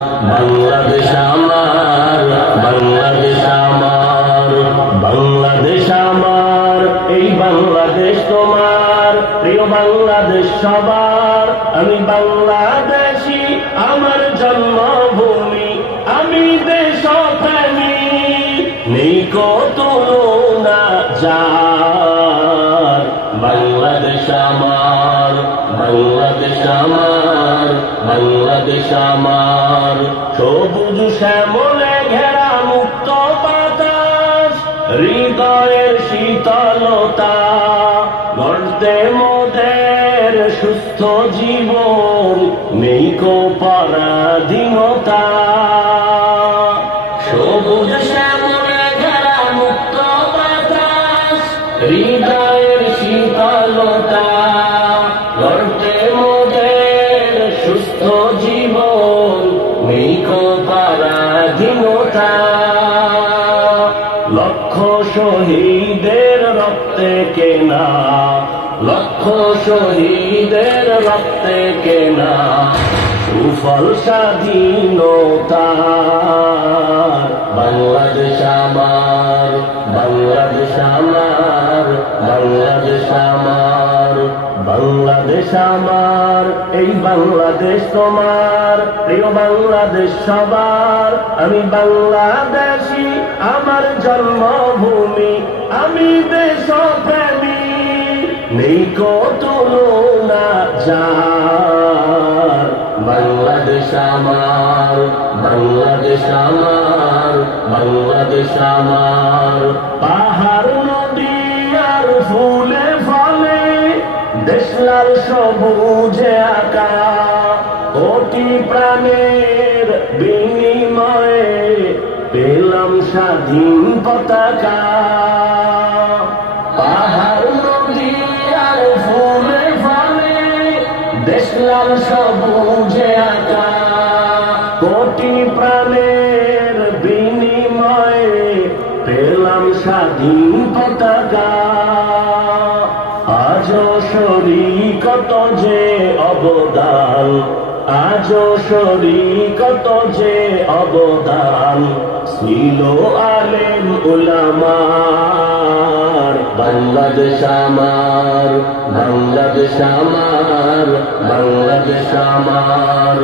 বাংলাদেশ আমার, বাংলাদেশ আমার, বাংলাদেশ আমার, এই বাংলাদেশ তোমার, প্রিয় বাংলাদেশ সবার। আমি বাংলাদেশী, আমার জন্মভূমি, আমি দেশপ্রেমী, নেই কত তুলনা যার। বাংলাদেশ আমার, বাংলাদেশ আমার, বাংলাদেশ আমার, সবুজ শ্যামলে ঘেরা মুক্ত বাতাস, হৃদয়ের শীতলতা, গড়তে মোদের সুস্থ জীবন, নেই কো পরাধীনতা। সবুজ শ্যামলে ঘেরা মুক্ত বাতাস, হৃদয়ের শীতলতা, গড়তে মোদের সুস্থ জীবন, নেই কো পরাধীনতা। লক্ষ শহীদের রক্তে কেনা, লক্ষ শহীদের রক্তে কেনা, সুফল স্বাধীনতার। বাংলাদেশ আমার, বাংলাদেশ আমার, বাংলাদেশ আমার, বাংলাদেশ আমার, এই বাংলাদেশ তোমার, প্রিয় বাংলাদেশ সবার। আমি বাংলাদেশী, আমার জন্মভূমি, আমি দেশপ্রেমী, নেই কো তুলনা যার। বাংলাদেশ আমার, বাংলাদেশ আমার, বাংলাদেশ আমার, পাহাড় নদী আর ফুলে ফলে, দেশ লাল সবুজে আঁকা, কোটি প্রাণের বিনিময়ে পেলাম স্বাধীন পতাকা। পাহাড় নদী আর ফুলে ফলে, দেশ লাল সবুজে আঁকা, কোটি প্রাণের বিনিময়ে পেলাম স্বাধীন পতাকা। আজও শরীকত যে অবদান, আজও শরীকত যে অবদান, ছিল আলেম উলামার। বাংলাদেশ আমার, বাংলাদেশ আমার, বাংলাদেশ আমার,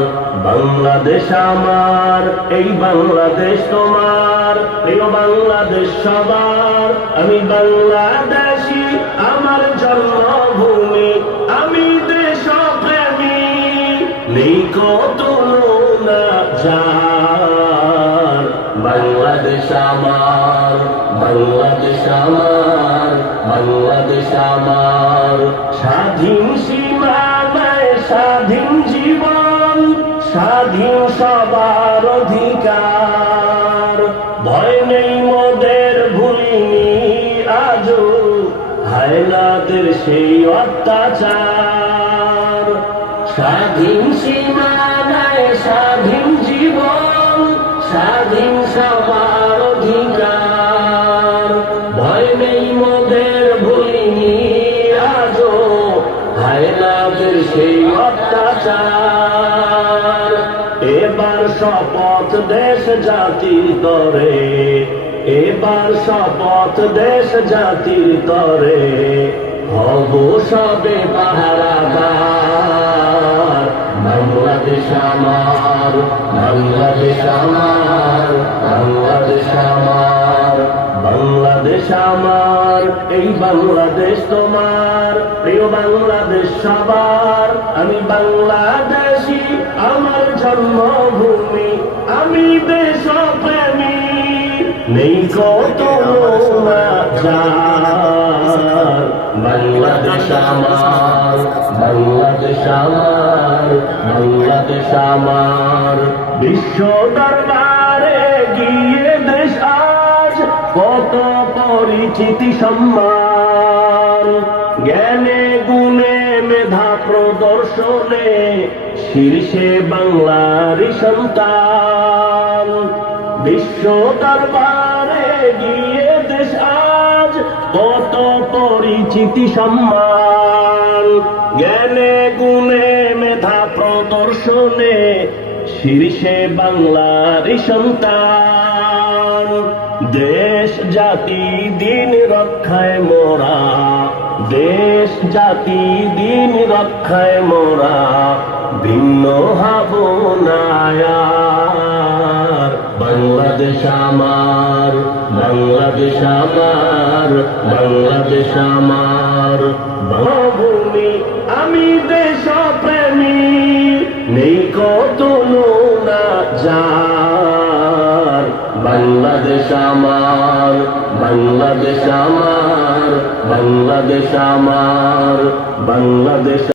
বাংলাদেশ আমার, এই বাংলাদেশ তোমার, প্রিয় বাংলাদেশ সবার। আমি বাংলাদেশী, আমার জন্মভূমি, আমি দেশপ্রেমী, নেই কো তুলনা যার। বাংলাদেশ আমার, বাংলাদেশ আমার, বাংলাদেশ আমার, স্বাধীন সীমানায় স্বাধীন জীবন, স্বাধীন সবার অধিকার। ভয় নেই মোদের, ভুলিনি আজও হায়নাদের সেই অত্যাচার। স্বাধীন সীমানায় স্বাধীন জীবন, স্বাধীন সবার অধিকার। ভয় নেই মোদের, ভুলিনি আজও হায়নাদের সেই অত্যাচার। এবার শপথ দেশ জাতির তরে, এবার শপথ দেশ জাতির তরে, হব সবে পাহারাদার। বাংলাদেশ আমার, বাংলাদেশ আমার, বাংলাদেশ আমার, বাংলাদেশ আমার, এই বাংলাদেশ তোমার, প্রিয় বাংলাদেশ সবার। আমি বাংলাদেশী, আমার জন্মভূমি, আমি দেশপ্রেমী, নেই কো তুলনা যার। বাংলাদেশ আমার, বাংলাদেশ আমার, বাংলাদেশ আমার, বিশ্ব দরবারে গিয়ে দেশ আজ কত পরিচিতি সম্মান। জ্ঞানে গুণে মেধা প্রদর্শনে শীর্ষে বাংলারই সন্তান। বিশ্ব দরবারে গিয়ে দেশ আজ কত পরিচিতি সম্মান। জ্ঞানে গুণে মেধা প্রদর্শনে শীর্ষে বাংলার সন্তান, দেশ জাতি দিন রক্ষায় মোরা, দেশ জাতি দিন রক্ষায় মোরা, ভিন্ন হব না আর। বাংলাদেশ আমার, বাংলাদেশ আমার, বাংলাদেশ আমার ভূমি, আমি দেশপ্রেমী, নেই কত না যার। বাংলাদেশ আমার, বাংলাদেশ আমার, বাংলাদেশ আমার, বাংলাদেশ